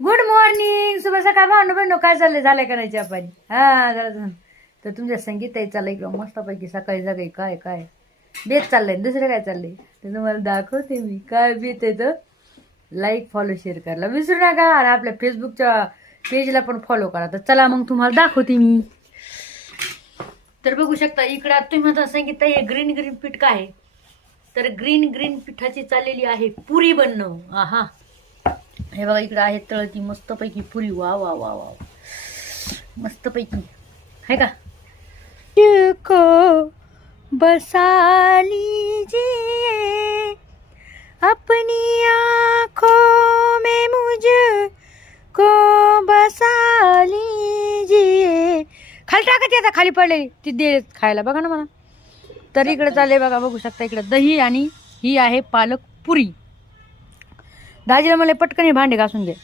Good morning, शुभ सकाळ भावना बहिण. काय चाललंय, झालंय का नाही चहा पाणी? हा झालं. तर तुमच्या संगीत आहे चाललंय किंवा मस्तपैकी सकाळी सकाळी काय काय बेत चाललंय, दुसरं काय चाललंय ते तुम्हाला दाखवते मी. काय बेत आहे तर लाईक फॉलो शेअर करायला विसरू नका आणि आपल्या फेसबुकच्या पेजला पण फॉलो करा. तर चला मग तुम्हाला दाखवते मी. तर बघू शकता इकडं तुम्ही म्हणता संगीत हे ग्रीन ग्रीन पीठ काय आहे, तर ग्रीन ग्रीन पिठाची चाललेली आहे पुरी बनणं. आहा, हे बघा इकडे आहे तळती मस्तपैकी पुरी. वा वा वा वा, मस्तपैकी आहे का. को बसा लीजिए अपनी आँखों में मुझको बसा लीजिए. खाली टाकत आता खाली पडलेली ती दे खायला. बघा ना मला. तर इकडे चालले बघा, बघू शकता इकडे दही आणि ही आहे पालक पुरी. दाजीला मला पटकन हे भांडे घासून दे.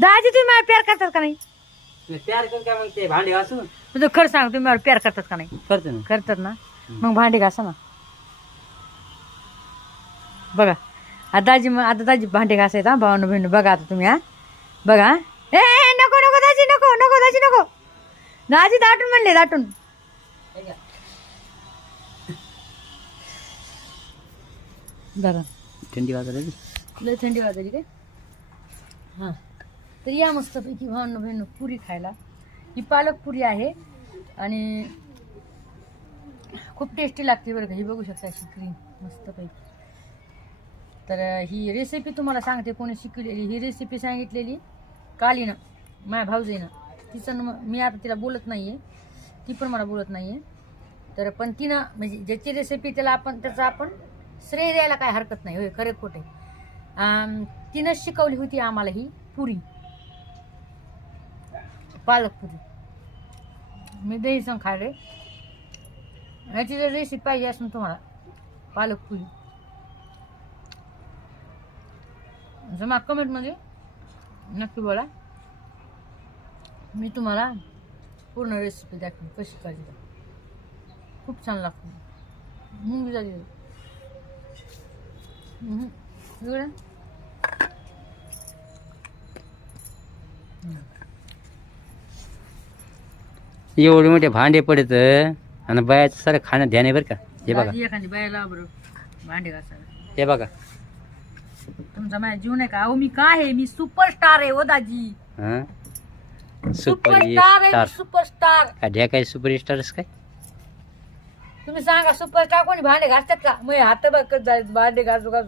दाजी तुम्ही मला प्यार करतात का नाही? प्यार कर काय मग ते भांडे घासून म्हणजे खरं सांग, तुम्ही मला प्यार करतात का नाही? करतो ना. करतात ना, मग भांडे घासा ना. बघा आता दाजी भांडे घासायचं. हा भावानं बहिण बघा आता तुम्ही. हा बघा. ए नको नको दाजी, नको नको दाजी, नको दाजी. दाटून म्हणले, दाटून. बघा थंडी वाजली, लय थंडी वाजली काय. हां, तर या मस्तपैकी भावानं बहिण पुरी खायला. ही पालक पुरी आहे आणि खूप टेस्टी लागते बरं का. ही बघू शकता अशी क्रीम मस्तपैकी. तर ही रेसिपी तुम्हाला सांगते कोणी शिकवलेली. ही रेसिपी सांगितलेली कालीनं, माझ्या भाऊजीनं. तिचं मी आता तिला बोलत नाही आहे, ती पण मला बोलत नाही आहे. तर पण तिनं म्हणजे ज्याची रेसिपी त्याचा आपण श्रेय द्यायला काय हरकत नाही. होय, खरे खोटे. तिनं शिकवली होती आम्हाला ही पुरी, पालक पुरी. मी दही संग खाले. याची जर रेसिपी पाहिजे असून तुम्हाला पालक पुरी, जमा कमेंटमध्ये नक्की बोला. मी तुम्हाला पूर्ण रेसिपी दाखवेन कशी करायची. खूप छान लागते. मुंगी झाली एवढे मोठे भांडे पडत आणि बायाचं सारं खाणं ध्यान आहे बरं का. हे बघा, एखादी बायला बरोबर भांडे घासायला. हे बघा. तुमचा माझा जीव नाही का? अहो मी काय आहे, मी सुपरस्टार आहे. ओ दाजी, हा, सुपरस्टार आहे, सुपरस्टार. काय काय सुपरस्टारच काय. तुम्ही सांगा सुपरस्टार कोणी भांडे घासतात का? मग हात बघ भांडे घासू घासू